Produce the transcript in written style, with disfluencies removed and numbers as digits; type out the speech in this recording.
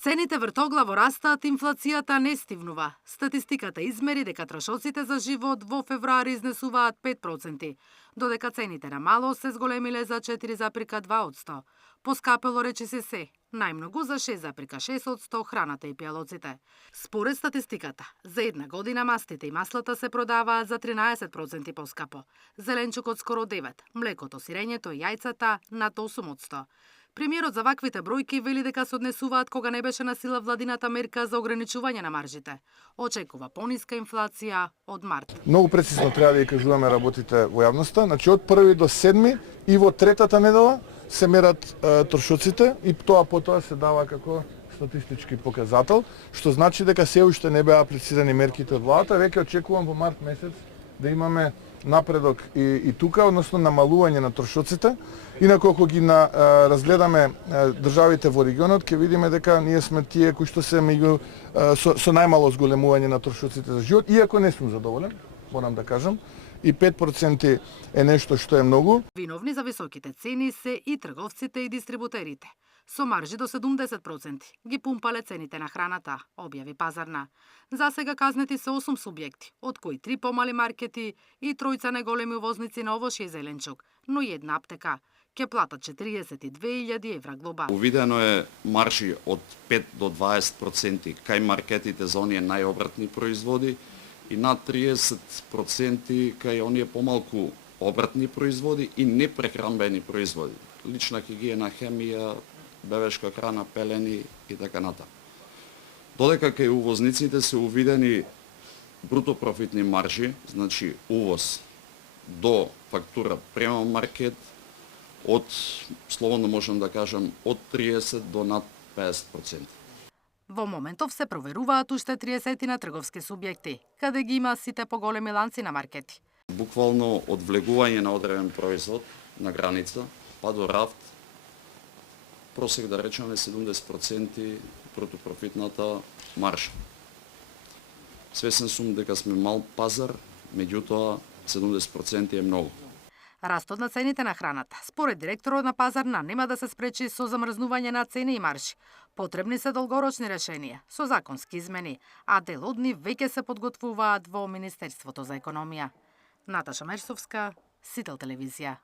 Цените вртоглаво растаат, инфлацијата не стивнува. Статистиката измери дека трошоците за живот во февруари изнесуваат 5%, додека цените на мало се зголемиле за 4,2%. Поскапело речиси се, најмногу за 6,6% храната и пијалоците. Според статистиката, за една година мастите и маслата се продаваат за 13% поскапо, зеленчукот скоро 9%, млекото, сирењето и јајцата над 8%. Премиерот за ваквите бројки вели дека се однесуваат кога не беше на сила владината мерка за ограничување на маржите. Очекува пониска инфлација од март. Многу прецизно треба да ја кажуваме работите во јавноста. Значи од 1 до 7 и во третата недела се мерат трошоците и тоа потоа се дава како статистички показател, што значи дека се уште не беа апlicirани мерките од владата. Веќе очекувам во март месец да имаме напредок и тука, односно намалување на трошоците. Инаку ако ги разгледаме државите во регионот, ќе видиме дека ние сме тие кои што се меѓу со најмало зголемување на трошоците за живот, иако не сум задоволен, морам да кажам. И 5% е нешто што е многу. Виновни за високите цени се и трговците и дистрибутерите. Со маржи до 70% ги пумпале цените на храната, објави Пазарна. За сега казнети се 8 субјекти, од кои 3 помали маркети и 3 неголеми увозници на овошје и зеленчук, но и една аптека. Ќе платат 42.000 евра глоба. Увидено е маржи од 5 до 20% кај маркетите за оние најобртни производи и над 30% кај оние помалку обртни производи и непрехранбени производи. Лична хигиена, хемија, бебешка храна, пелени и така натаму. Додека кај увозниците се увидени бруто профитни маржи, значи увоз до фактура према маркет, од, слободно можам да кажам, од 30 до над 50%. Во моментов се проверуваат уште 30 на трговски субјекти, каде ги има сите поголеми ланци на маркети. Буквално од влегување на одреден производ на граница, па до рафт, просек да речеме 70% протопрофитната маржа. Свесен сум дека сме мал пазар, меѓутоа 70% е многу. Растот на цените на храната, според директорот на Пазарна, нема да се спречи со замрзнување на цени и маржи. Потребни се долгорочни решенија, со законски измени, а дел од нив веќе се подготвуваат во Министерството за економија. Наташа Мерсовска, Сител телевизија.